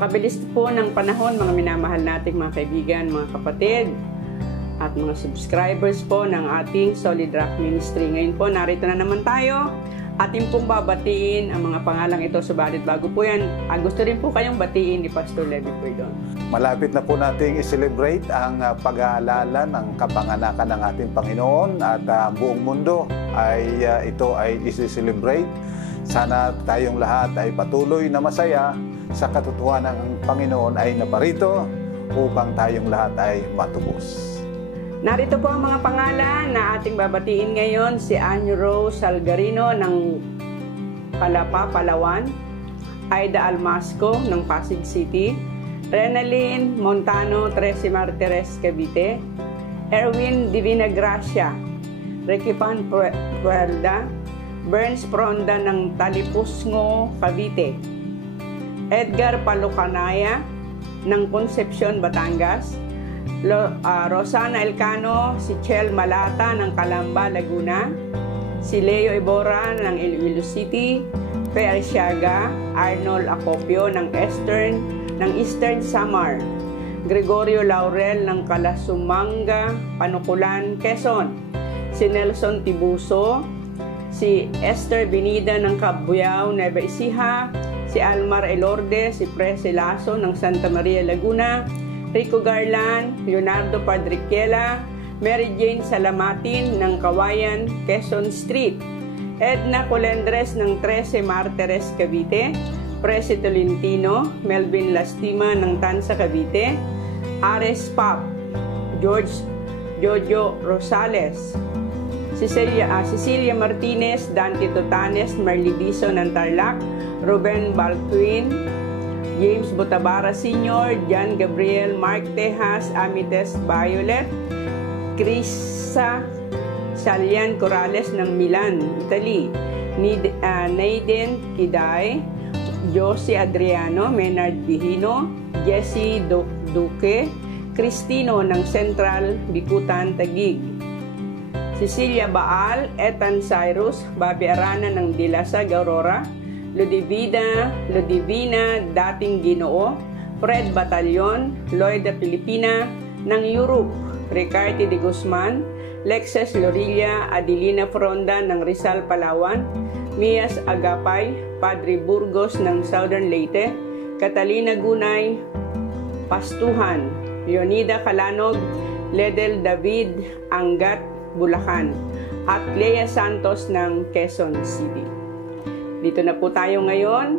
Napakabilis po ng panahon, mga minamahal nating mga kaibigan, mga kapatid, at mga subscribers po ng ating Solid Rock Ministry. Ngayon po, narito na naman tayo. Ating pong babatiin ang mga pangalang ito. Subalit bago po yan, gusto rin po kayong batiin ni Pastor Levi Puydon. Malapit na po nating i-celebrate ang pag-aalala ng kapanganakan ng ating Panginoon at buong mundo ay ito ay isi-celebrate. Sana tayong lahat ay patuloy na masaya sa katotohanan ng Panginoon ay naparito upang tayong lahat ay matubos. Narito po ang mga pangalan na ating babatiin ngayon. Si Anne Rose Salgarino ng Palapa, Palawan, Aida Almasco ng Pasig City, Renaline Montano, Tracy Martires, Cavite, Erwin Divina Gracia, Requipan Puelda, Burns Pronda ng Talipusngo, Cavite, Edgar Palucanaya ng Concepcion, Batangas, Rosana Elcano, si Chel Malata ng Calamba, Laguna, si Leo Ibora ng Iloilo City, Fe Arsiaga, Arnold Acopio ng Eastern Samar, Gregorio Laurel ng Kalasumanga, Panukulan, Quezon, si Nelson Tibuso, si Esther Benida ng Cabuyao, Nueva Ecija, si Almar Elorde, si Prese Lasso ng Santa Maria, Laguna, Rico Garland, Leonardo Padriquela, Mary Jane Salamatin ng Kawayan, Quezon Street, Edna Colendres ng 13 Martires, Cavite, Presi Tolentino, Melvin Lastima ng Tansa, Cavite, Ares Pop, Jojo Rosales, Cecilia Martinez, Dante Totanes, Marly Dizon ng Tarlac, Ruben Balquin, James Botabara Sr., John Gabriel, Mark Tejas, Amites Violet, Krisa Salian Corrales ng Milan, Italy, Naiden Kiday, Josie Adriano, Menard Bihino, Jesse Duque, Cristino ng Central Bikutan, Taguig, Cecilia Baal, Ethan Cyrus, Bobby Arana ng Dilasag, Aurora, Ludivina, dating Ginoo, Fred Batalyon, Lloyda Pilipina ng Europe, Ricardo de Guzman, Lexes Lorilla, Adelina Fronda ng Rizal, Palawan, Mias Agapay, Padre Burgos ng Southern Leyte, Catalina Gunay, Pastuhan, Leonida Calanog, Ledel David, Angat, Bulacan, at Lea Santos ng Quezon City. Dito na po tayo ngayon.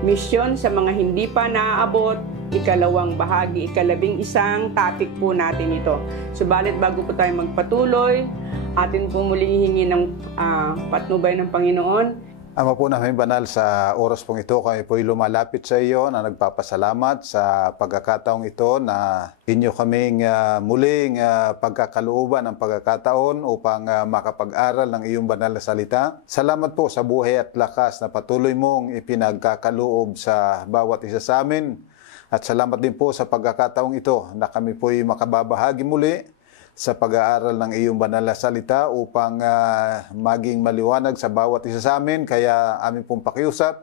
Misyon sa mga hindi pa naaabot, ikalawang bahagi, ikalabing isang topic po natin ito. Subalit bago po tayo magpatuloy, atin po muling hihingi ng patnubay ng Panginoon. Ama po namin banal, sa oras pong ito, kami po'y lumalapit sa iyo na nagpapasalamat sa pagkakataong ito na inyo kaming muling pagkakalooban ng pagkakataon upang makapag-aral ng iyong banal na salita. Salamat po sa buhay at lakas na patuloy mong ipinagkakaloob sa bawat isa sa amin. At salamat din po sa pagkakataong ito na kami po'y makababahagi muli sa pag-aaral ng iyong banal na salita upang maging maliwanag sa bawat isa sa amin. Kaya amin pong pakiusap,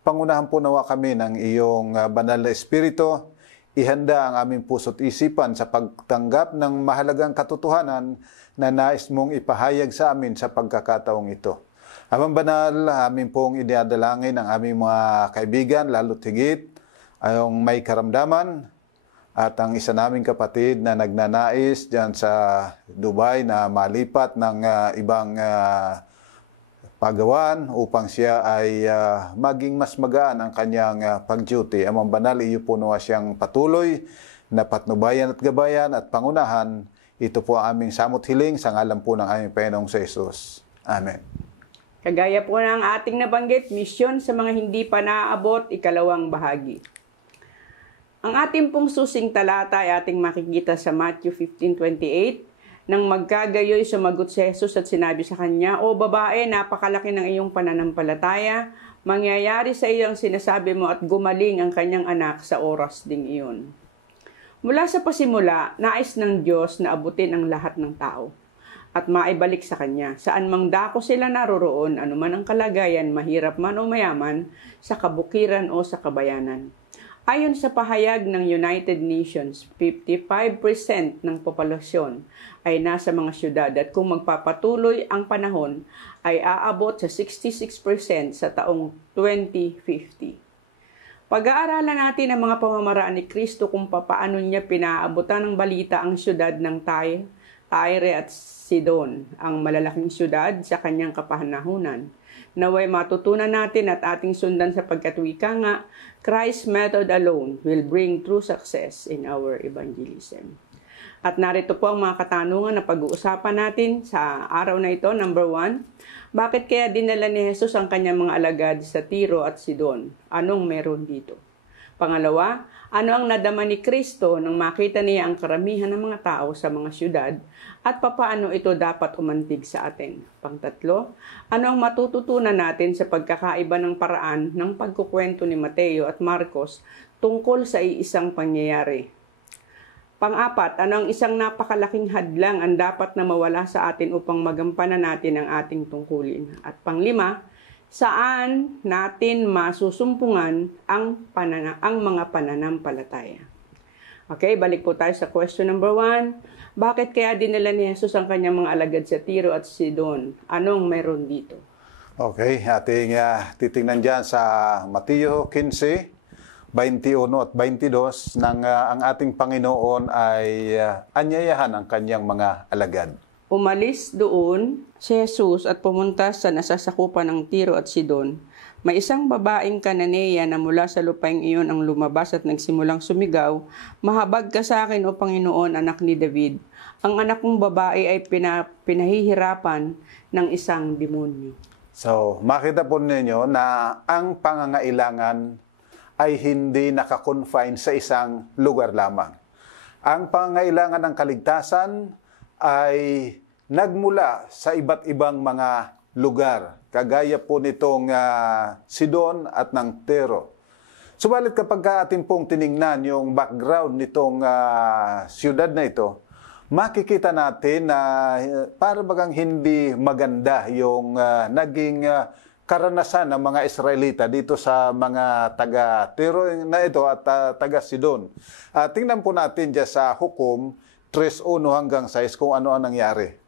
pangunahan po nawa kami ng iyong banal na espiritu. Ihanda ang aming puso't isipan sa pagtanggap ng mahalagang katotohanan na nais mong ipahayag sa amin sa pagkakataong ito. Amang banal, amin pong iniadalangin ang aming mga kaibigan, lalo't higit ayong may karamdaman, at ang isa naming kapatid na nagnanais dyan sa Dubai na malipat ng ibang pagawaan upang siya ay maging mas magaan ang kanyang pag-duty. Amang banal, iyo po nawa siyang patuloy na patnubayan at gabayan at pangunahan. Ito po ang aming samot hiling sa ngalan po ng aming Panginoong sa Jesus. Amen. Kagaya po ng ating nabanggit, misyon sa mga hindi pa naaabot, ikalawang bahagi. Ang ating pong susing talata ay ating makikita sa Matthew 15:28. Nang magkagayoy, sumagot si Jesus at sinabi sa kanya, "O babae, napakalaki ng iyong pananampalataya. Mangyayari sa iyo ang sinasabi mo at gumaling ang kanyang anak sa oras ding iyon." Mula sa pasimula, nais ng Diyos na abutin ang lahat ng tao at maibalik sa Kanya. Saan mang dako sila naroroon, anuman ang kalagayan, mahirap man o mayaman, sa kabukiran o sa kabayanan. Ayon sa pahayag ng United Nations, 55% ng populasyon ay nasa mga syudad at kung magpapatuloy ang panahon ay aabot sa 66% sa taong 2050. Pag-aaralan natin ang mga pamamaraan ni Kristo kung papaano niya pinaabutan ng balita ang syudad ng Tyre at Sidon, ang malalaking syudad sa kanyang kapanahunan. Naway matutunan natin at ating sundan sapagkat wika nga, Christ's method alone will bring true success in our evangelism. At narito po ang mga katanungan na pag-uusapan natin sa araw na ito. Number 1, bakit kaya dinala ni Jesus ang kanyang mga alagad sa Tiro at Sidon? Anong meron dito? Pangalawa, ano ang nadama ni Kristo nang makita niya ang karamihan ng mga tao sa mga syudad at papaano ito dapat umantig sa atin? Pangtatlo, ano ang matututunan natin sa pagkakaiba ng paraan ng pagkukwento ni Mateo at Marcos tungkol sa iisang pangyayari? Pang-apat, ano ang isang napakalaking hadlang ang dapat na mawala sa atin upang magampanan natin ang ating tungkulin? At panglima, saan natin masusumpungan ang mga pananampalataya? Okay, balik po tayo sa question number 1. Bakit kaya dinala ni Jesus ang kanyang mga alagad sa Tiro at Sidon? Anong meron dito? Okay, ating titingnan dyan sa Mateo 15, 21 at 22 nang ang ating Panginoon ay anyayahan ang kanyang mga alagad. Umalis doon si Jesus at pumunta sa nasasakupan ng Tiro at Sidon. May isang babaeng Kananeya na mula sa lupaing iyon ang lumabas at nagsimulang sumigaw, "Mahabag ka sa akin, O Panginoon, anak ni David. Ang anak kong babae ay pinahihirapan ng isang demonyo." So, makita po ninyo na ang pangangailangan ay hindi nakakonfine sa isang lugar lamang. Ang pangangailangan ng kaligtasan ay nagmula sa iba't ibang mga lugar, kagaya po nitong Sidon at ng Tiro. Subalit kapag ating pong tiningnan yung background nitong siyudad na ito, makikita natin na para bagang hindi maganda yung naging karanasan ng mga Israelita dito sa mga taga-Tiro na ito at taga-Sidon. Tingnan po natin dyan sa Hukom 3:1 hanggang 6 kung ano ang nangyari.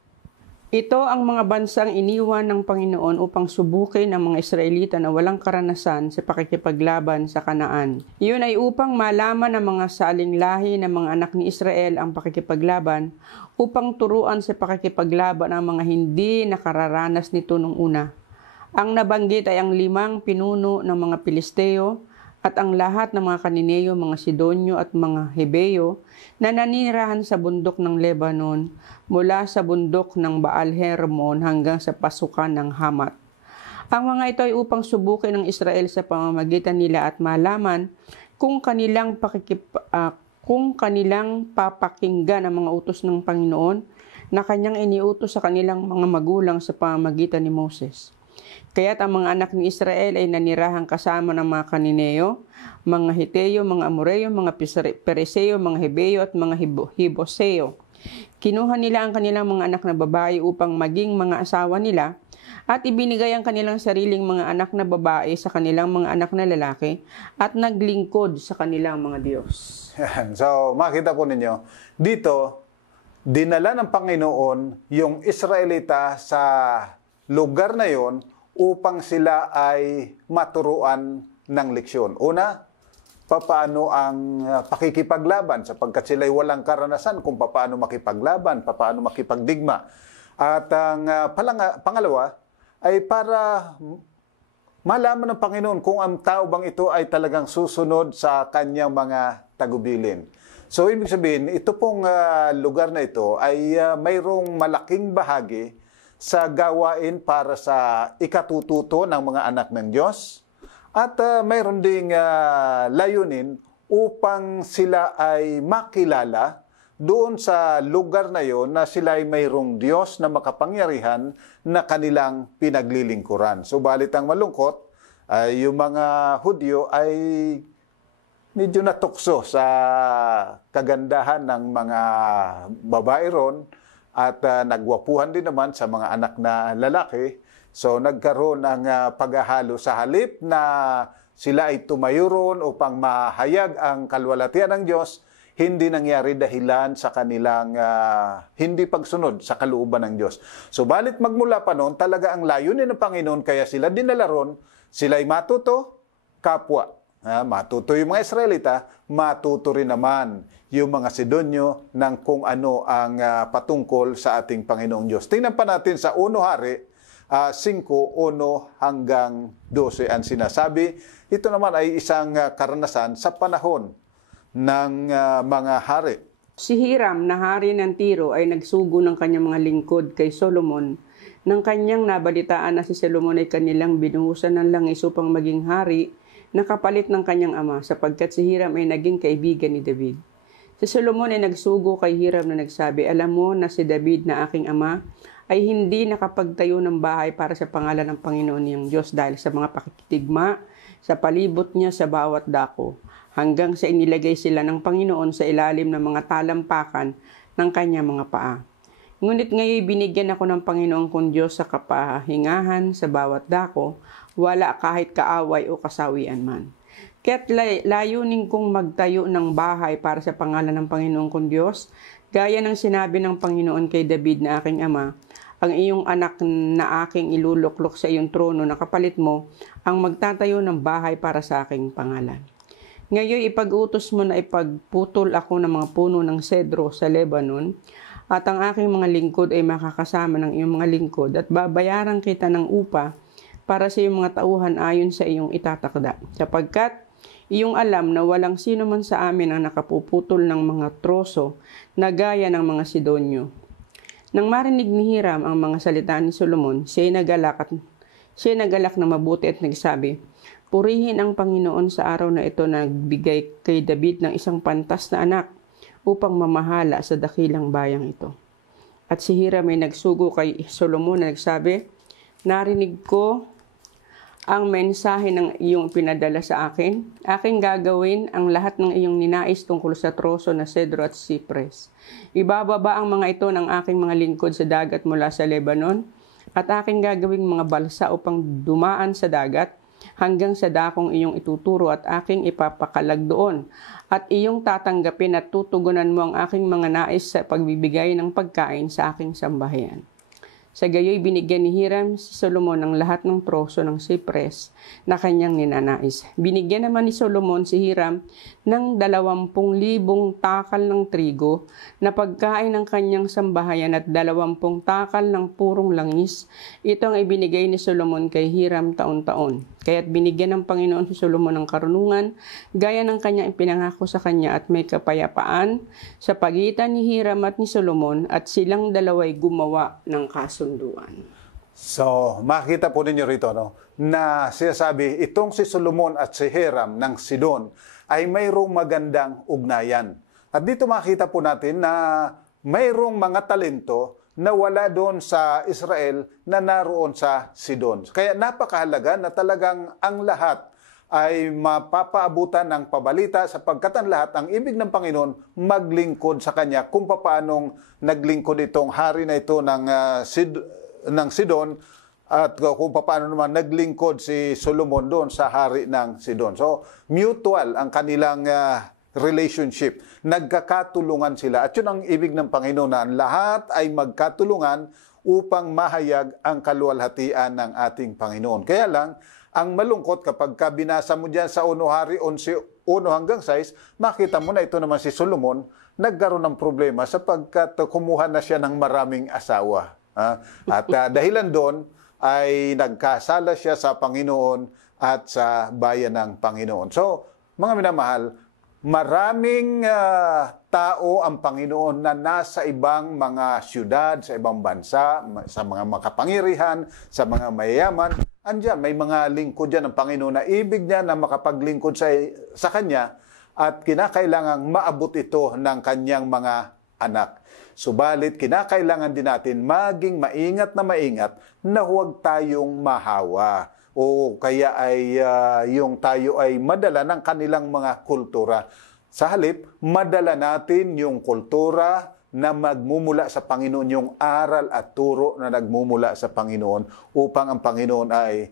Ito ang mga bansang iniwan ng Panginoon upang subukin ang mga Israelita na walang karanasan sa pakikipaglaban sa Kanaan. Iyon ay upang malaman ng mga saling lahi ng mga anak ni Israel ang pakikipaglaban, upang turuan sa pakikipaglaban ang mga hindi nakararanas nito nung una. Ang nabanggit ay ang 5 pinuno ng mga Pilisteo at ang lahat ng mga Kanineo, mga Sidonyo at mga Hebeo na nanirahan sa bundok ng Lebanon mula sa bundok ng Baal Hermon hanggang sa pasukan ng Hamat. Ang mga ito ay upang subukin ng Israel sa pamamagitan nila at malaman kung kanilang papakinggan ang mga utos ng Panginoon na kanyang iniutos sa kanilang mga magulang sa pamamagitan ni Moses. Kaya't ang mga anak ni Israel ay nanirahang kasama ng mga Kanineo, mga Hiteo, mga Amoreo, mga Pereseo, mga Hebeo at mga Hiboseo. Kinuha nila ang kanilang mga anak na babae upang maging mga asawa nila at ibinigay ang kanilang sariling mga anak na babae sa kanilang mga anak na lalaki at naglingkod sa kanilang mga Diyos. So, makita po ninyo, dito, dinala ng Panginoon yung Israelita sa lugar na yon upang sila ay maturuan ng leksyon. Una, papaano ang pakikipaglaban sapagkat sila ay walang karanasan kung papaano makipaglaban, papaano makipagdigma. At ang pangalawa ay para malaman ng Panginoon kung ang tao bang ito ay talagang susunod sa kanyang mga tagubilin. So, ibig sabihin, ito pong lugar na ito ay mayroong malaking bahagi sa gawain para sa ikatututo ng mga anak ng Diyos at mayroon ding layunin upang sila ay makilala doon sa lugar na yon na sila ay mayroong Diyos na makapangyarihan na kanilang pinaglilingkuran. Subalit ang malungkot ay yung mga Hudyo ay medyo natukso sa kagandahan ng mga babae ron at nagwapuhan din naman sa mga anak na lalaki. So nagkaroon ng paghahalo sa halip na sila ay tumayuron upang mahayag ang kalwalhatian ng Diyos, hindi nangyari dahilan sa kanilang hindi pagsunod sa kalooban ng Diyos. So balit magmula pa noon, talaga ang layunin ng Panginoon, kaya sila dinala ron, sila ay matuto, kapwa. Matuto yung mga Israelita, matuto rin naman yung mga Sidonyo ng kung ano ang patungkol sa ating Panginoong Diyos. Tingnan pa natin sa 1 Hari 5:1 hanggang 12 ang sinasabi. Ito naman ay isang karanasan sa panahon ng mga hari. Si Hiram na hari ng Tiro ay nagsugo ng kanyang mga lingkod kay Solomon. Nang kanyang nabalitaan na si Solomon ay kanilang binuhusan ng langis upang maging hari, nakapalit ng kanyang ama, sapagkat si Hiram ay naging kaibigan ni David. Si Solomon ay nagsugo kay Hiram na nagsabi, "Alam mo na si David na aking ama ay hindi nakapagtayo ng bahay para sa pangalan ng Panginoon niyang Diyos dahil sa mga pakikitigma sa palibot niya sa bawat dako, hanggang sa inilagay sila ng Panginoon sa ilalim ng mga talampakan ng kanyang mga paa. Ngunit ngayon binigyan ako ng Panginoon kong Diyos sa kapahingahan sa bawat dako, wala kahit kaaway o kasawian man. Kaya't layunin kong magtayo ng bahay para sa pangalan ng Panginoon kong Diyos, gaya ng sinabi ng Panginoon kay David na aking ama, ang iyong anak na aking iluluklok sa iyong trono na kapalit mo, ang magtatayo ng bahay para sa aking pangalan. Ngayon ipag-utos mo na ipagputol ako ng mga puno ng sedro sa Lebanon, at ang aking mga lingkod ay makakasama ng iyong mga lingkod, at babayaran kita ng upa para sa iyong mga tauhan ayon sa iyong itatakda. Sapagkat iyong alam na walang sino man sa amin ang nakapuputol ng mga troso na gaya ng mga Sidonyo." Nang marinig ni Hiram ang mga salita ni Solomon, siya nagalak na mabuti at nagsabi, "Purihin ang Panginoon sa araw na ito na nagbigay kay David ng isang pantas na anak upang mamahala sa dakilang bayang ito." At si Hiram ay nagsugo kay Solomon na nagsabi, "Narinig ko ang mensahe ng iyong pinadala sa akin. Aking gagawin ang lahat ng iyong ninais tungkol sa troso na sedro at sipres. Ibababa ang mga ito ng aking mga lingkod sa dagat mula sa Lebanon, at aking gagawing mga balsa upang dumaan sa dagat hanggang sa dakong iyong ituturo, at aking ipapakalag doon. At iyong tatanggapin at tutugunan mo ang aking mga nais sa pagbibigay ng pagkain sa aking sambahayan." Sa gayoy binigyan ni Hiram si Solomon ng lahat ng troso ng sipres na kanyang ninanais. Binigyan naman ni Solomon si Hiram ng 20,000 takal ng trigo na pagkain ng kanyang sambahayan at 20 takal ng purong langis. Ito ang ibinigay ni Solomon kay Hiram taon-taon. Kaya't binigyan ng Panginoon si Solomon ng karunungan, gaya ng kanyang ipinangako sa kanya, at may kapayapaan sa pagitan ni Hiram at ni Solomon, at silang dalaway gumawa ng kasunduan. So, makita po ninyo rito, no, na sinasabi, itong si Solomon at si Hiram ng Sidon ay mayroong magandang ugnayan. At dito makita po natin na mayroong mga talento na wala doon sa Israel na naroon sa Sidon. Kaya napakahalaga na talagang ang lahat ay mapapaabutan ng pabalita, sapagkat ang lahat, ang ibig ng Panginoon, maglingkod sa Kanya kung paanong naglingkod itong hari na ito ng Sidon, at kung paano naman naglingkod si Solomon doon sa hari ng Sidon. So, mutual ang kanilang relationship. Nagkakatulungan sila. At yun ang ibig ng Panginoon, na ang lahat ay magkatulungan upang mahayag ang kaluwalhatian ng ating Panginoon. Kaya lang, ang malungkot kapag binasa mo dyan sa 1 Hari 11:1 hanggang 6, makita mo na ito naman si Solomon, nagkaroon ng problema sapagkat kumuha na siya ng maraming asawa. At dahilan doon ay nagkasala siya sa Panginoon at sa bayan ng Panginoon. So, mga minamahal, maraming tao ang Panginoon na nasa ibang mga syudad, sa ibang bansa, sa mga makapangyarihan, sa mga mayayaman. Andiyan, may mga lingkod dyan ng Panginoon na ibig niya na makapaglingkod sa Kanya, at kinakailangang maabot ito ng Kanyang mga anak. Subalit, kinakailangan din natin maging maingat na huwag tayong mahawa, o kaya ay yung tayo ay madala ng kanilang mga kultura. Sa halip, madala natin yung kultura, na magmumula sa Panginoon, yung aral at turo na nagmumula sa Panginoon upang ang Panginoon ay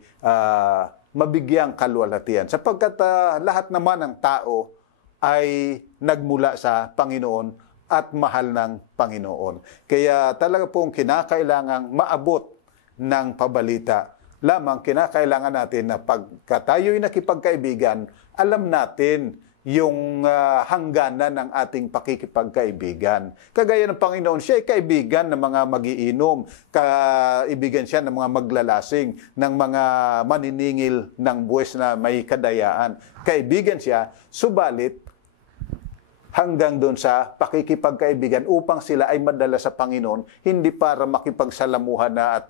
mabigyang kaluwalhatian. Sapagkat lahat naman ng tao ay nagmula sa Panginoon at mahal ng Panginoon. Kaya talaga pong kinakailangang maabot ng pabalita. Lamang kinakailangan natin na pagka tayo'y nakipagkaibigan, alam natin yung hangganan ng ating pakikipagkaibigan. Kagaya ng Panginoon, siya ay kaibigan ng mga magiinom, kaibigan siya ng mga maglalasing, ng mga maniningil ng buwis na may kadayaan. Kaibigan siya, subalit hanggang doon sa pakikipagkaibigan upang sila ay madala sa Panginoon, hindi para makipagsalamuhan na at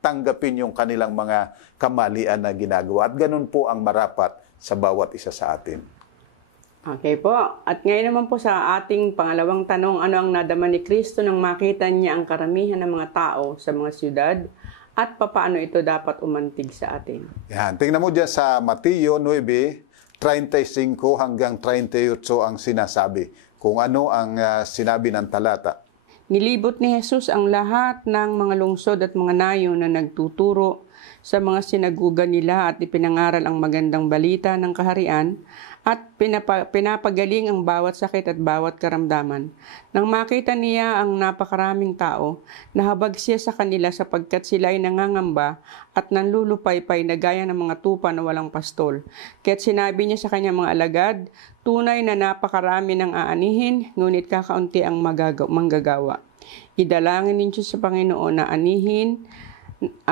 tanggapin yung kanilang mga kamalian na ginagawa. At ganun po ang marapat sa bawat isa sa atin. Okay po. At ngayon naman po sa ating pangalawang tanong, ano ang nadama ni Kristo nang makita niya ang karamihan ng mga tao sa mga siyudad at papaano ito dapat umantig sa atin? Yan. Tingnan mo dyan sa Mateo 9:35 hanggang 38 ang sinasabi. Kung ano ang sinabi ng talata. Nilibot ni Jesus ang lahat ng mga lungsod at mga nayon na nagtuturo sa mga sinaguga nila at ipinangaral ang magandang balita ng kaharian at pinapagaling ang bawat sakit at bawat karamdaman. Nang makita niya ang napakaraming tao, nahabag siya sa kanila sapagkat sila ay nangangamba at nanlulupaypay na gaya ng mga tupa na walang pastol. Kaya't sinabi niya sa kanyang mga alagad, tunay na napakarami ng aanihin, ngunit kakaunti ang manggagawa. Idalangin ninyo sa Panginoon na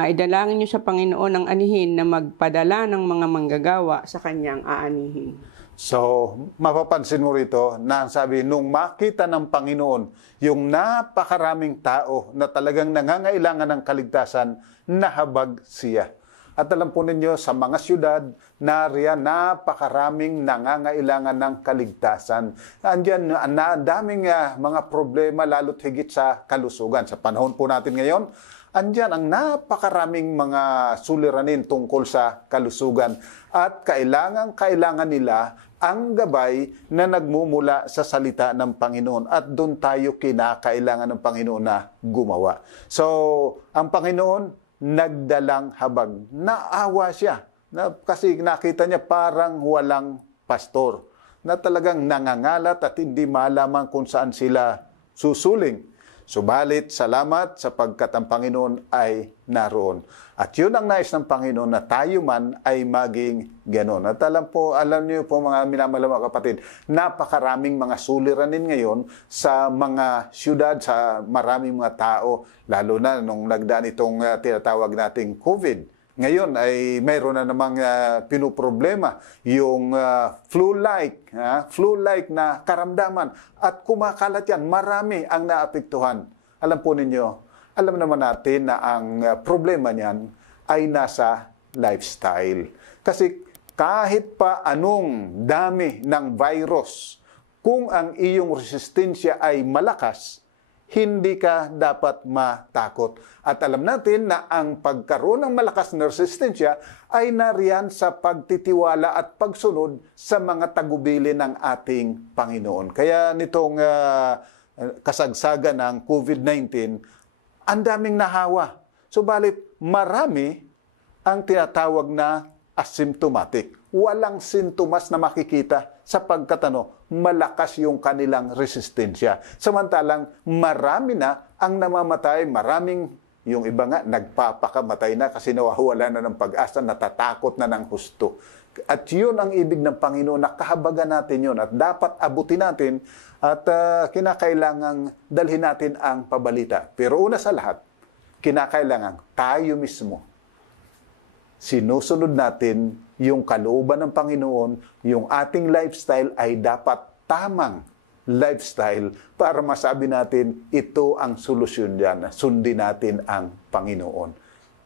idalangin niyo sa Panginoon ang anihin na magpadala ng mga manggagawa sa kanyang aanihin. So, mapapansin mo rito na sabi, nung makita ng Panginoon yung napakaraming tao na talagang nangangailangan ng kaligtasan, nahabag siya. At alam po ninyo, sa mga syudad, nariyan napakaraming nangangailangan ng kaligtasan. Andiyan, daming mga problema, lalo't higit sa kalusugan. Sa panahon po natin ngayon, andiyan ang napakaraming mga suliranin tungkol sa kalusugan. At kailangan nila ang gabay na nagmumula sa salita ng Panginoon. At doon tayo kinakailangan ng Panginoon na gumawa. So, ang Panginoon, nagdalang habag. Naawa siya. Kasi nakita niya parang walang pastor. Na talagang nangangalat at hindi malaman kung saan sila susuling. Subalit, salamat sapagkat ang Panginoon ay naroon. At yun ang nais ng Panginoon na tayo man ay maging ganon. At alam niyo po mga minamahal mga kapatid, napakaraming mga suliranin ngayon sa mga syudad, sa maraming mga tao, lalo na nung nagdaan itong tinatawag nating COVID. Ngayon ay mayroon na namang pinoproblema yung flu-like na karamdaman. At kumakalat yan, marami ang naapektuhan. Alam po ninyo, alam naman natin na ang problema niyan ay nasa lifestyle. Kasi kahit pa anong dami ng virus, kung ang iyong resistensya ay malakas, hindi ka dapat matakot. At alam natin na ang pagkaroon ng malakas na resistensya ay nariyan sa pagtitiwala at pagsunod sa mga tagubilin ng ating Panginoon. Kaya nitong kasagsagan ng COVID-19, ang daming nahawa. Subalit marami ang tinatawag na asymptomatic. Walang sintomas na makikita sapagkat malakas yung kanilang resistensya. Samantalang marami na ang namamatay, maraming yung iba nga nagpapakamatay na kasi nawawala na ng pag-asa, natatakot na ng husto. At yun ang ibig ng Panginoon, nakahabagan natin yun at dapat abutin natin at kinakailangang dalhin natin ang pabalita. Pero una sa lahat, kinakailangan tayo mismo sinusunod natin yung kalooban ng Panginoon, yung ating lifestyle ay dapat tamang lifestyle para masabi natin ito ang solusyon diyan. Sundin natin ang Panginoon.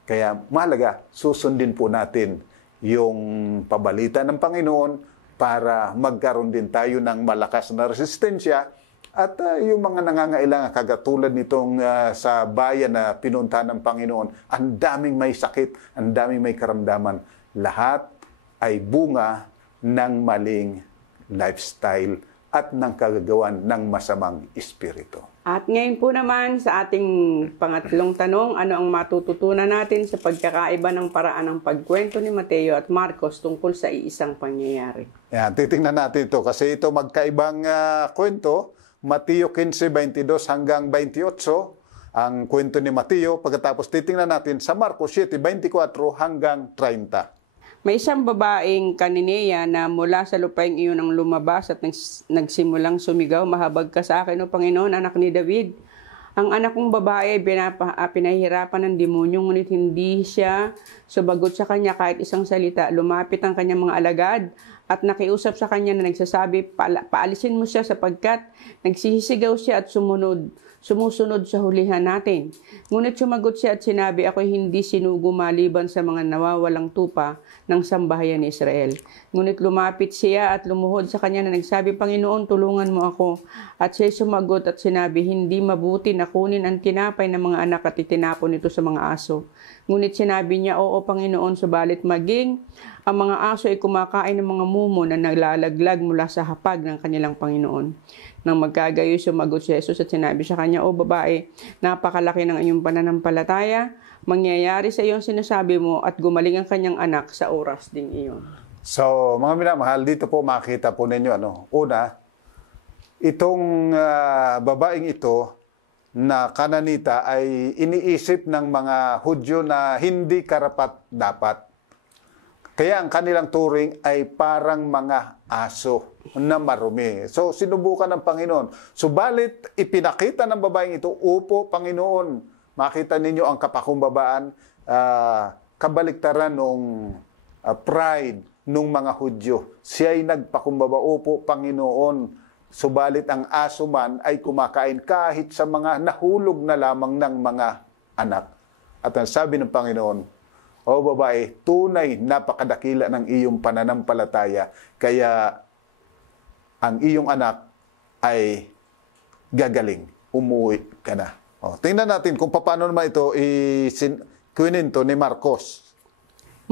Kaya mahalaga, susundin po natin yung pabalita ng Panginoon para magkaroon din tayo ng malakas na resistensya. At yung mga nangangailangan, kagatulad nitong sa bayan na pinuntahan ng Panginoon, ang daming may sakit, ang daming may karamdaman. Lahat ay bunga ng maling lifestyle. at ng kagagawan ng masamang espiritu. At ngayon po naman sa ating pangatlong tanong, ano ang matututunan natin sa pagkakaiba ng paraan ng pagkwento ni Mateo at Marcos tungkol sa iisang pangyayari? Yan, titingnan natin ito kasi ito magkaibang kwento. Mateo 15:22 hanggang 28, ang kwento ni Mateo. Pagkatapos titingnan natin sa Marcos 7:24 hanggang 30. May isang babaeng Kanineya na mula sa lupaing iyon ang lumabas at nagsimulang sumigaw, "Mahabag ka sa akin, O Panginoon, anak ni David." Ang anak kong babae pinahirapan ng demonyo, ngunit hindi siya sumagot sa kanya kahit isang salita. Lumapit ang kanyang mga alagad at nakiusap sa kanya na nagsasabi, "Paalisin mo siya sapagkat nagsisigaw siya at sumusunod sa hulihan natin." Ngunit sumagot siya at sinabi, "Ako'y hindi sinugo maliban sa mga nawawalang tupa ng sambahayan ni Israel." Ngunit lumapit siya at lumuhod sa kanya na nagsabi, "Panginoon, tulungan mo ako." At siya sumagot at sinabi, "Hindi mabuti na kunin ang tinapay ng mga anak at itinapon ito sa mga aso." Ngunit sinabi niya, "Oo, Panginoon, subalit maging ang mga aso ay kumakain ng mga mumo na naglalaglag mula sa hapag ng kanilang Panginoon." Nang magkagayo, sumagot si Jesus at sinabi sa kanya, "O babae, napakalaki ng iyong pananampalataya. Mangyayari sa iyong sinasabi mo," at gumaling ang kanyang anak sa oras ding iyon. So, mga minamahal, dito po makita po ninyo, una, itong babaeng ito na Kananita ay iniisip ng mga Hudyo na hindi karapat-dapat. Kaya ang kanilang turing ay parang mga aso na marumi. So, sinubukan ng Panginoon. Subalit, ipinakita ng babaeng ito, "Opo, Panginoon." Makita ninyo ang kapakumbabaan, kabaliktaran ng pride ng mga Hudyo. Siya ay nagpakumbaba, "Opo, Panginoon." Subalit ang aso man ay kumakain kahit sa mga nahulog na lamang ng mga anak. At ang sabi ng Panginoon, "O babae, tunay napakadakila ng iyong pananampalataya, kaya ang iyong anak ay gagaling. Umuwi ka na." Tingnan natin kung paano naman ito kininto ni Marcos.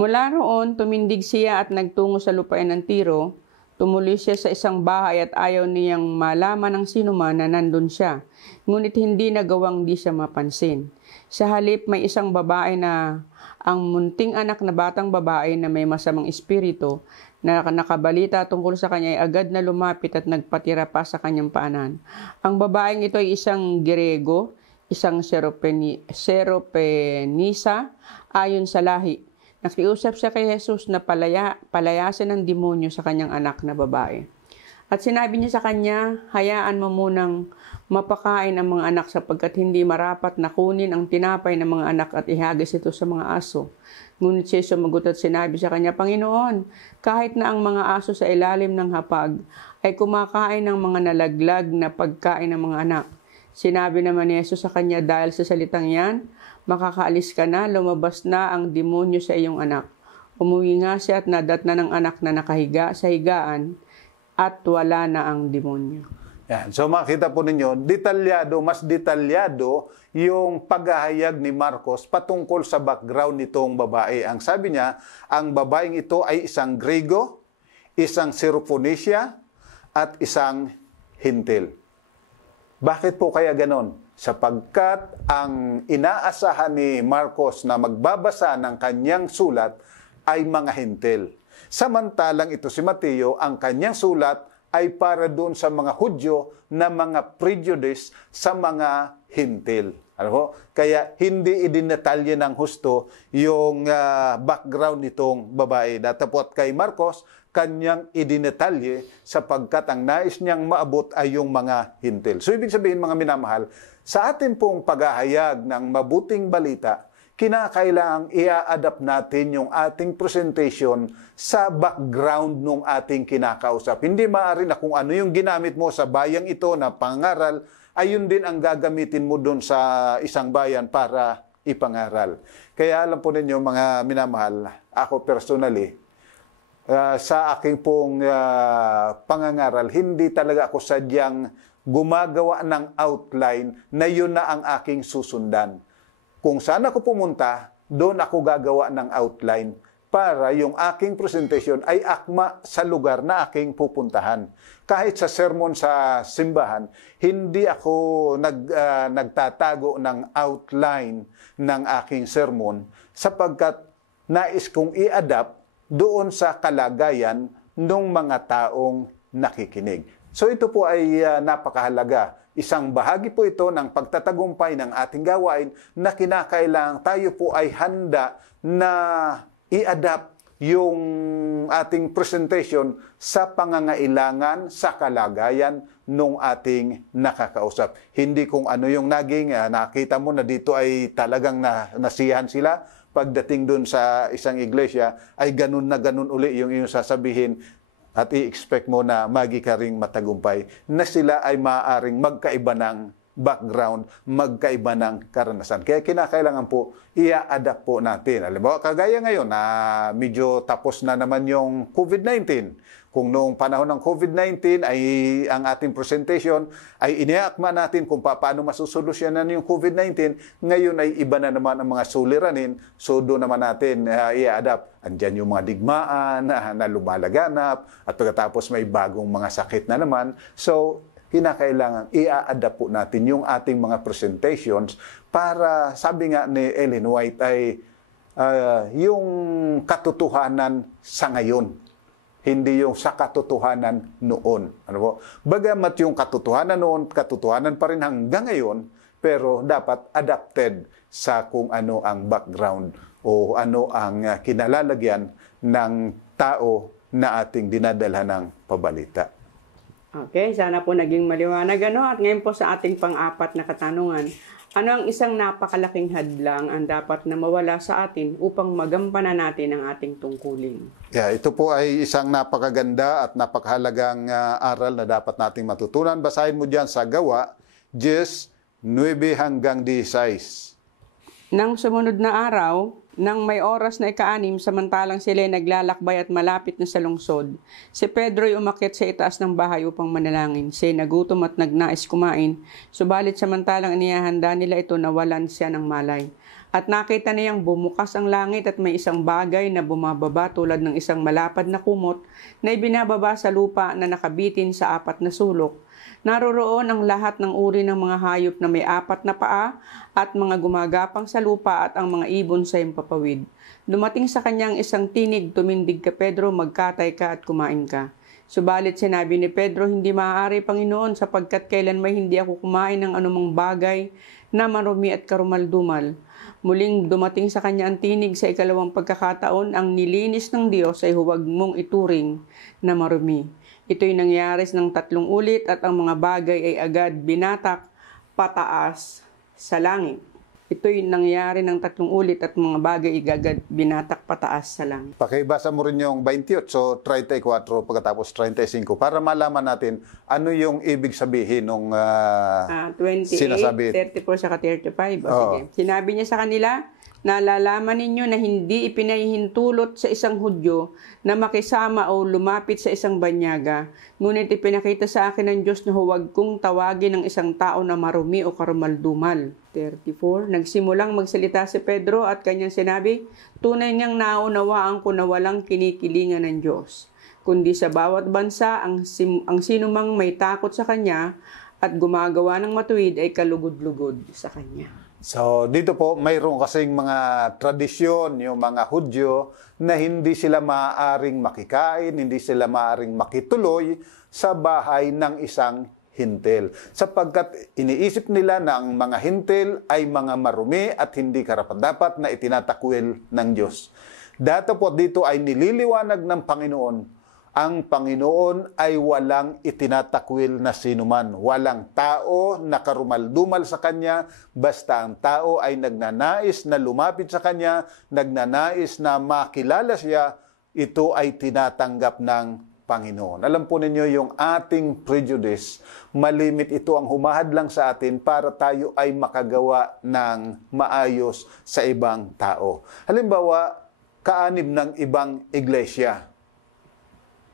Mula roon, tumindig siya at nagtungo sa lupain ng Tiro. Tumuloy siya sa isang bahay at ayaw niyang malaman ng sinuman na nandun siya. Ngunit hindi nagawang di siya mapansin. Sa halip, may isang babae na ang munting anak na batang babae na may masamang espiritu na nakabalita tungkol sa kanya ay agad na lumapit at nagpatira pa sa kanyang paanan. Ang babaeng ito ay isang Grego, isang Seropenisa ayon sa lahi. Nakiusap siya kay Jesus na palayasin ng demonyo sa kanyang anak na babae. At sinabi niya sa kanya, "Hayaan mo munang mapakain ang mga anak sapagkat hindi marapat na kunin ang tinapay ng mga anak at ihagis ito sa mga aso." Ngunit siya sumagot at sinabi sa kanya, "Panginoon, kahit na ang mga aso sa ilalim ng hapag ay kumakain ng mga nalaglag na pagkain ng mga anak." Sinabi naman ni Jesus sa kanya, "Dahil sa salitang yan, makakaalis ka na, lumabas na ang demonyo sa iyong anak." Umuwi nga siya at nadatna ng anak na nakahiga sa higaan at wala na ang demonyo. Yan. So makita po ninyo, mas detalyado yung paghahayag ni Marcos patungkol sa background nitong babae. Ang sabi niya, ang babaeng ito ay isang Grego, isang Syrophoenicia, at isang Hintil. Bakit po kaya ganon? Sapagkat ang inaasahan ni Marcos na magbabasa ng kanyang sulat ay mga Hintil. Samantalang ito si Mateo, ang kanyang sulat ay para doon sa mga Hudyo na mga prejudice sa mga Hintil. Kaya hindi idinatalye ng husto yung background nitong babae. Datapot kay Marcos, kanyang idinatalye sapagkat ang nais niyang maabot ay yung mga Hintil. So ibig sabihin mga minamahal, sa atin pong paghahayag ng mabuting balita, kinakailangang i-adapt natin yung ating presentation sa background ng ating kinakausap. Hindi maaari na kung ano yung ginamit mo sa bayang ito na pangaral, ayun din ang gagamitin mo doon sa isang bayan para ipangaral. Kaya alam po ninyo mga minamahal, ako personally, sa aking pong pangangaral, hindi talaga ako sadyang gumagawa ng outline na yun na ang aking susundan. Kung saan ako pumunta, doon ako gagawa ng outline. para yung aking presentation ay akma sa lugar na aking pupuntahan. Kahit sa sermon sa simbahan, hindi ako nagtatago ng outline ng aking sermon sapagkat nais kong i-adapt doon sa kalagayan ng mga taong nakikinig. So ito po ay napakahalaga. Isang bahagi po ito ng pagtatagumpay ng ating gawain na kinakailangan tayo po ay handa na i-adapt yung ating presentation sa pangangailangan, sa kalagayan ng ating nakakausap. Hindi kung ano yung naging, nakita mo na dito ay talagang nasiyahan sila. Pagdating dun sa isang iglesia, ay ganun na ganun uli yung iyong sasabihin at i-expect mo na magi ka ring matagumpay na sila ay maaaring magkaiba ng background, magkaiba ng karanasan. Kaya kinakailangan po, i-adapt po natin. Alam mo, kagaya ngayon na medyo tapos na naman yung COVID-19. Kung noong panahon ng COVID-19 ay ang ating presentation ay iniakma natin kung paano masusolusyonan yung COVID-19, ngayon ay iba na naman ang mga suliranin, so doon naman natin i-adapt. Andyan yung mga digmaan na lumalaganap at pagkatapos may bagong mga sakit na naman. So, kinakailangan i-adapt po natin yung ating mga presentations para, sabi nga ni Ellen White, ay yung katotohanan sa ngayon, hindi yung sa katotohanan noon. Ano po? Bagamat yung katotohanan noon, katotohanan pa rin hanggang ngayon, pero dapat adapted sa kung ano ang background o ano ang kinalalagyan ng tao na ating dinadala ng pabalita. Okay, sana po naging maliwanag. At ngayon po sa ating pang-apat na katanungan, ano ang isang napakalaking hadlang ang dapat na mawala sa atin upang magampanan natin ang ating tungkulin? Ito po ay isang napakaganda at napakahalagang aral na dapat nating matutunan. Basahin mo diyan sa Gawa 10:9 hanggang 16. Nang sumunod na araw, nang may oras na ika-6, samantalang sila ay naglalakbay at malapit na sa lungsod, si Pedro ay umakyat sa itaas ng bahay upang manalangin. Siya nagutom at nagnais kumain, subalit samantalang inihahanda nila ito, nawalan siya ng malay. At nakita niyang bumukas ang langit at may isang bagay na bumababa tulad ng isang malapad na kumot na ibinababa sa lupa na nakabitin sa 4 na sulok. Naroroon ang lahat ng uri ng mga hayop na may 4 na paa at mga gumagapang sa lupa at ang mga ibon sa himpapawid. Dumating sa kanyang isang tinig, tumindig ka Pedro, magkatay ka at kumain ka. Subalit sinabi ni Pedro, hindi maaari Panginoon sapagkat kailan may hindi ako kumain ng anumang bagay na marumi at karumaldumal. Muling dumating sa kanya ang tinig sa ikalawang pagkakataon, ang nilinis ng Diyos ay huwag mong ituring na marumi. Ito'y nangyari ng 3 ulit at ang mga bagay ay agad binatak pataas sa langit. Ito'y nangyari ng 3 ulit at mga bagay ay agad binatak pataas sa langit. Pakibasa mo rin yung 28, 34 pagkatapos 35 para malaman natin ano yung ibig sabihin ng 28, sinasabi. 34 saka 35. Sige. Sinabi niya sa kanila, nalalaman ninyo na hindi ipinahihintulot sa isang Hudyo na makisama o lumapit sa isang banyaga, ngunit ipinakita sa akin ng Diyos na huwag kong tawagin ng isang tao na marumi o karumaldumal. 34. Nagsimulang magsalita si Pedro at kanyang sinabi, tunay niyang naunawaan ko na walang kinikilingan ng Diyos, kundi sa bawat bansa ang sinumang may takot sa Kanya at gumagawa ng matuwid ay kalugod-lugod sa Kanya. So, dito po, mayroon kasing mga tradisyon, yung mga Hudyo, na hindi sila maaaring makikain, hindi sila maaaring makituloy sa bahay ng isang hintil. Sapagkat iniisip nila na ang mga hintil ay mga marumi at hindi karapat-dapat na itinatakwil ng Diyos. Dato po dito ay nililiwanag ng Panginoon, ang Panginoon ay walang itinatakwil na sinuman. Walang tao na karumaldumal sa Kanya, basta ang tao ay nagnanais na lumapit sa Kanya, nagnanais na makilala siya, ito ay tinatanggap ng Panginoon. Alam po ninyo, yung ating prejudice, malimit ito ang humahadlang sa atin para tayo ay makagawa ng maayos sa ibang tao. Halimbawa, kaanib ng ibang iglesia.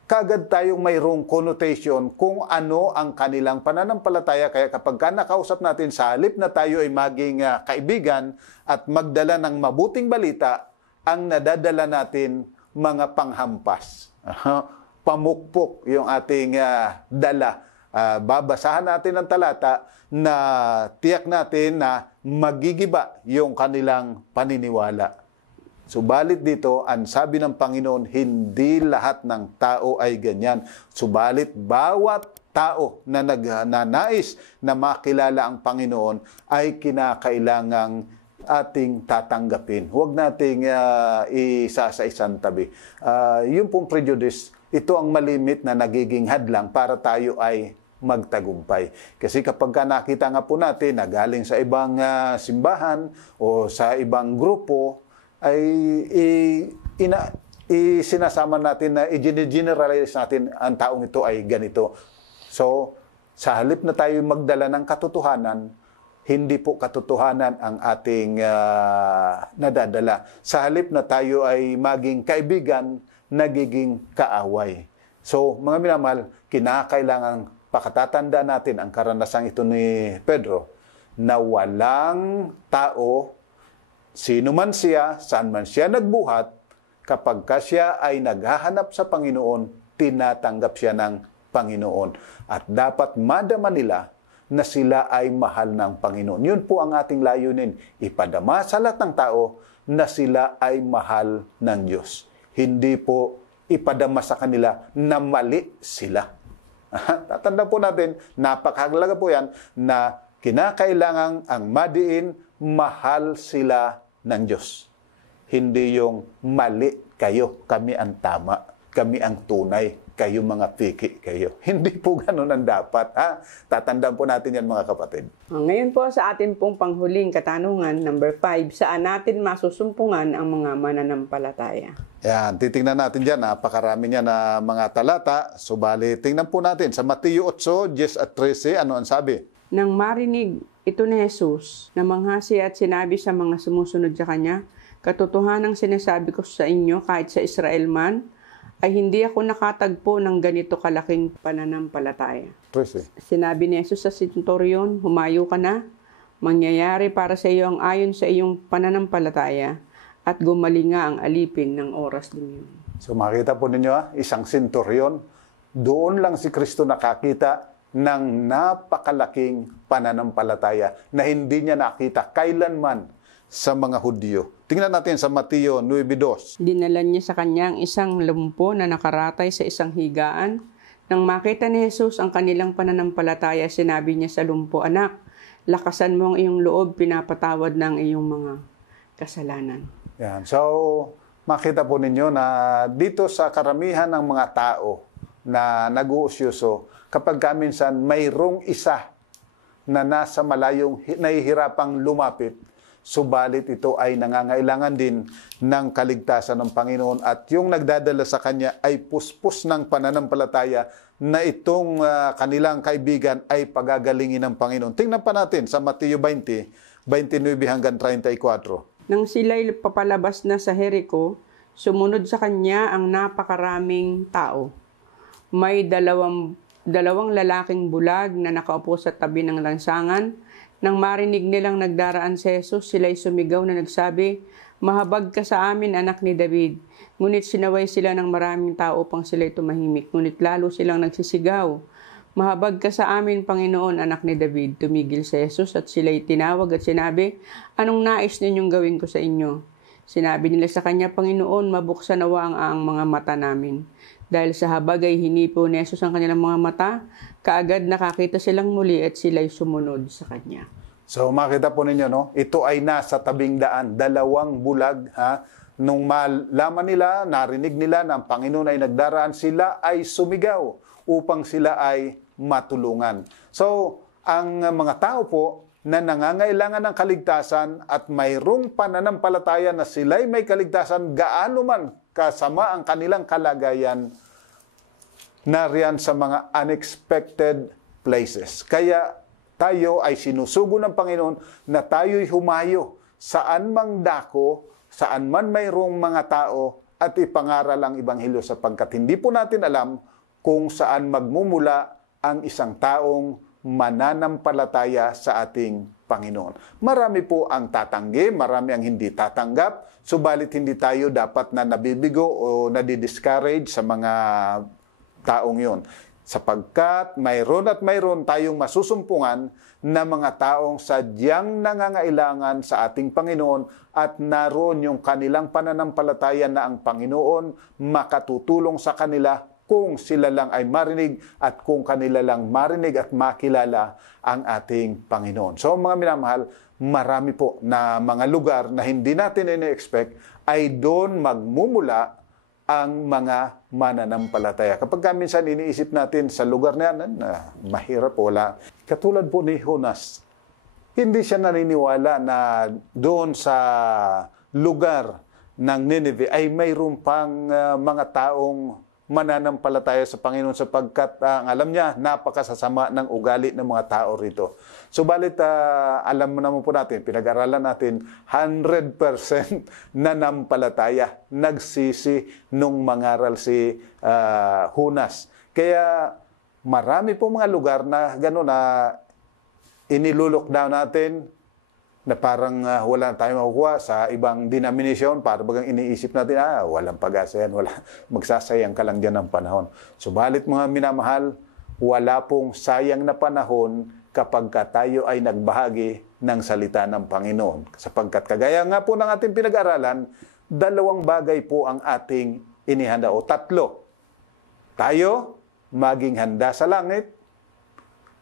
Kagad tayong mayroong connotation kung ano ang kanilang pananampalataya. Kaya kapag nakausap natin, sa halip na tayo ay maging kaibigan at magdala ng mabuting balita, ang nadadala natin mga panghampas. Pamukpok yung ating dala. Babasahan natin ang talata na tiyak natin na magigiba yung kanilang paniniwala. Subalit dito, ang sabi ng Panginoon, hindi lahat ng tao ay ganyan. Subalit bawat tao na nais na makilala ang Panginoon ay kinakailangang ating tatanggapin. Huwag nating isa sa isang tabi. Yung pong prejudice, ito ang malimit na nagiging hadlang para tayo ay magtagumpay. Kasi kapag nakita nga po natin na galing sa ibang simbahan o sa ibang grupo, ay sinasama natin na i-generalize natin ang taong ito ay ganito. So, sa halip na tayo magdala ng katotohanan, hindi po katotohanan ang ating nadadala. Sa halip na tayo ay maging kaibigan, nagiging kaaway. So, mga minamahal, kinakailangan pakatatanda natin ang karanasang ito ni Pedro na walang tao, sino man siya, saan man siya nagbuhat, kapag siya ay naghahanap sa Panginoon, tinatanggap siya ng Panginoon. At dapat madama nila na sila ay mahal ng Panginoon. Yun po ang ating layunin. Ipadama sa lahat ng tao na sila ay mahal ng Diyos. Hindi po ipadama sa kanila na mali sila. Tatanda po natin, napakahalaga po yan na kinakailangan ang madiin, mahal sila ng Diyos. Hindi yung mali kayo, kami ang tama, kami ang tunay, kayo mga piki kayo. Hindi po ganun ang dapat. Tatandaan po natin yan mga kapatid. Ngayon po sa atin pong panghuling katanungan, number 5, saan natin masusumpungan ang mga mananampalataya? Yan, titingnan natin dyan. Napakarami niya na mga talata. Subalit, tingnan po natin. Sa Mateo 8, 10 at 13, ano ang sabi? Nang marinig ito ni Jesus, namanghasi at sinabi sa mga sumusunod sa kanya, katotohanang sinasabi ko sa inyo, kahit sa Israel man, ay hindi ako nakatagpo ng ganito kalaking pananampalataya. 13. Sinabi ni Jesus sa centurion, humayo ka na, mangyayari para sa iyo ang ayon sa iyong pananampalataya, at gumaling nga ang alipin ng oras din yun. So makita po ninyo, isang centurion, doon lang si Kristo nakakita ng napakalaking pananampalataya na hindi niya nakita kailanman sa mga Hudyo. Tingnan natin sa Mateo 9:2. Dinala niya sa kanya ang isang lumpo na nakaratay sa isang higaan. Nang makita ni Jesus ang kanilang pananampalataya, sinabi niya sa lumpo, anak, lakasan mo ang iyong loob, pinapatawad ng iyong mga kasalanan. Yan. So, makita po ninyo na dito sa karamihan ng mga tao na nag-uusyoso, kapag minsan mayroong isa na nasa malayong nahihirapang lumapit, subalit ito ay nangangailangan din ng kaligtasan ng Panginoon at yung nagdadala sa kanya ay puspos ng pananampalataya na itong kanilang kaibigan ay pagagalingin ng Panginoon. Tingnan pa natin sa Mateo 20, 29 hanggang 34. Nang sila'y papalabas na sa Jericho, sumunod sa kanya ang napakaraming tao. May dalawang lalaking bulag na nakaupo sa tabi ng lansangan. Nang marinig nilang nagdaraan si Jesus, sila'y sumigaw na nagsabi, mahabag ka sa amin, anak ni David. Ngunit sinaway sila ng maraming tao upang sila'y tumahimik. Ngunit lalo silang nagsisigaw, mahabag ka sa amin, Panginoon, anak ni David. Tumigil si Jesus at sila'y tinawag at sinabi, anong nais ninyong gawin ko sa inyo? Sinabi nila sa kanya, Panginoon, mabuksan nawa ang mga mata namin. Dahil sa habag ay hinipo ni Jesus ang kanilang mga mata, kaagad nakakita silang muli at sila'y sumunod sa kanya. So makita po ninyo, no? Ito ay nasa tabing daan, dalawang bulag. Nung malaman nila, narinig nila na ang Panginoon ay nagdaraan, sila ay sumigaw upang sila ay matulungan. So ang mga tao po na nangangailangan ng kaligtasan at mayroong pananampalataya na sila'y may kaligtasan, gaano man kasama ang kanilang kalagayan, nariyan sa mga unexpected places. Kaya tayo ay sinusugo ng Panginoon na tayo'y humayo saan mang dako, saan man mayroong mga tao at ipangaral ang Ebanghelyo sapagkat hindi po natin alam kung saan magmumula ang isang taong mananampalataya sa ating Panginoon. Marami po ang tatanggi, marami ang hindi tatanggap, subalit hindi tayo dapat na nabibigo o nadi-discourage sa mga taong yon. Sapagkat mayroon at mayroon tayong masusumpungan na mga taong sadyang nangangailangan sa ating Panginoon at naroon yung kanilang pananampalataya na ang Panginoon makatutulong sa kanila kung sila lang ay marinig at kung kanila lang marinig at makilala ang ating Panginoon. So mga minamahal, marami po na mga lugar na hindi natin ini-expect ay doon magmumula ang mga mananampalataya. Kapag minsan iniisip natin sa lugar na yan, mahirap, wala. Katulad po ni Jonas, hindi siya naniniwala na doon sa lugar ng Nineveh ay mayroon pang mga taong mananampalataya sa Panginoon sapagkat alam niya, napakasasama ng ugali ng mga tao rito. Subalit, alam mo naman po natin, pinag-aralan natin, 100% nanampalataya, nagsisi nung mangaral si Jonas. Kaya marami po mga lugar na gano'n na inilulokdown natin, na parang wala tayong makukuha sa ibang denomination, para bagang iniisip natin, walang pag-asa yan, magsasayang ka lang dyan ng panahon. Subalit mga minamahal, wala pong sayang na panahon kapag tayo ay nagbahagi ng salita ng Panginoon. Sapagkat kagaya nga po ng ating pinag-aralan, 2 bagay po ang ating inihanda o 3. Tayo, maging handa sa langit,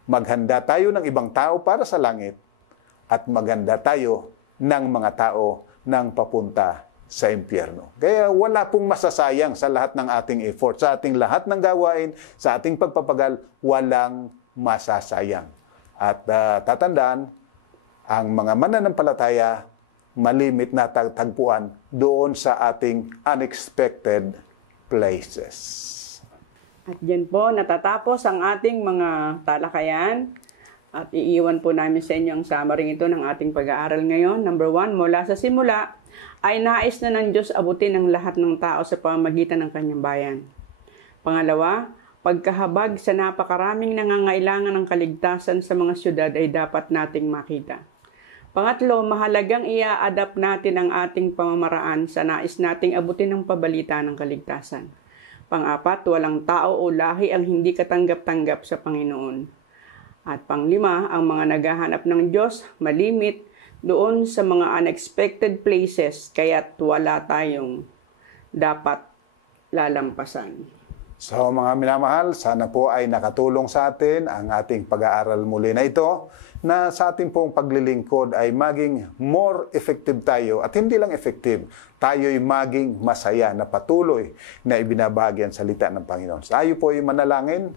maghanda tayo ng ibang tao para sa langit, at maganda tayo ng mga tao ng papunta sa impyerno. Kaya wala pong masasayang sa lahat ng ating effort, sa ating lahat ng gawain, sa ating pagpapagal, walang masasayang. At tatandaan, ang mga mananampalataya, malimit na tagpuan doon sa ating unexpected places. At dyan po natatapos ang ating mga talakayan. At iiwan po namin sa inyo ang summary ito ng ating pag-aaral ngayon. Number 1, mula sa simula ay nais na ng Diyos abutin ang lahat ng tao sa pamamagitan ng kanyang bayan. Pangalawa, pagkahabag sa napakaraming nangangailangan ng kaligtasan sa mga syudad ay dapat nating makita. Pangatlo, mahalagang ia-adapt natin ang ating pamamaraan sa nais nating abutin ang pabalita ng kaligtasan. Pang-apat, walang tao o lahi ang hindi katanggap-tanggap sa Panginoon. At panglima, ang mga naghahanap ng Diyos, malimit doon sa mga unexpected places, kaya't wala tayong dapat lalampasan. So mga minamahal, sana po ay nakatulong sa atin ang ating pag-aaral muli na ito, na sa ating pong paglilingkod ay maging more effective tayo, at hindi lang effective, tayo'y maging masaya na patuloy na ibinabahagi ang salita ng Panginoon. Tayo po ay manalangin.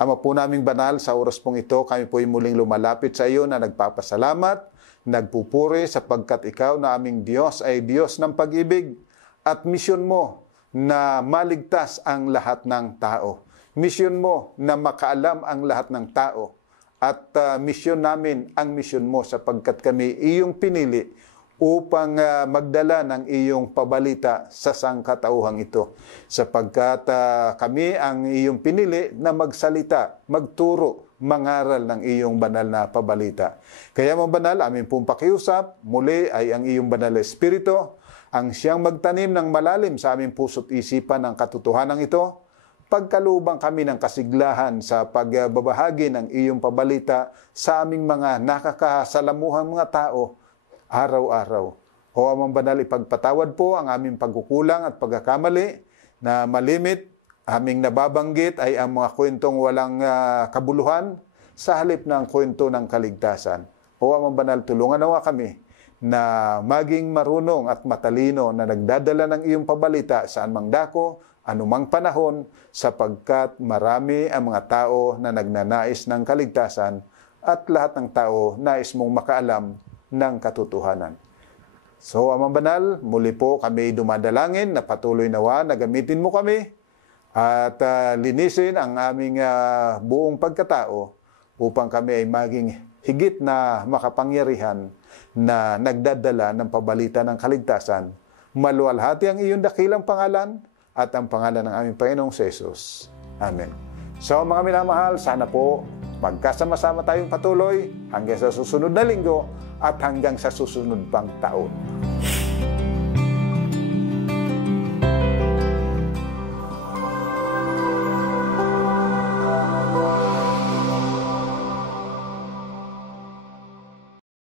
Ama po naming banal, sa oras pong ito, kami po ay muling lumalapit sa iyo na nagpapasalamat, nagpupuri sapagkat ikaw na aming Diyos ay Diyos ng pag-ibig at misyon mo na maligtas ang lahat ng tao. Misyon mo na makaalam ang lahat ng tao. At misyon namin ang misyon mo sapagkat kami iyong pinili upang magdala ng iyong pabalita sa sangkatauhang ito. Sapagkat kami ang iyong pinili na magsalita, magturo, mangaral ng iyong banal na pabalita. Kaya mga banal, amin pong pakiusap, muli ay ang iyong banal na Espiritu, ang siyang magtanim ng malalim sa aming puso't isipan ng katotohanan ito, pagkalubang kami ng kasiglahan sa pagbabahagi ng iyong pabalita sa aming mga nakakasalamuhang mga tao, araw-araw. O Amang Banal, ipagpatawad po ang aming pagkukulang at pagkakamali na malimit, aming nababanggit ay ang mga kwentong walang kabuluhan sa halip ng kwento ng kaligtasan. O Amang Banal, tulungan nawa kami na maging marunong at matalino na nagdadala ng iyong pabalita saan mang dako, anumang panahon, sapagkat marami ang mga tao na nagnanais ng kaligtasan at lahat ng tao nais mong makaalam ng katotohanan. So, Amang Banal, muli po kami dumadalangin na patuloy nawa na gamitin mo kami at linisin ang aming buong pagkatao upang kami ay maging higit na makapangyarihan na nagdadala ng pabalita ng kaligtasan. Maluwalhati ang iyong dakilang pangalan at ang pangalan ng aming Panginoong Jesus. Amen. So mga minamahal, sana po magkasama-sama tayong patuloy hanggang sa susunod na linggo at hanggang sa susunod pang taon.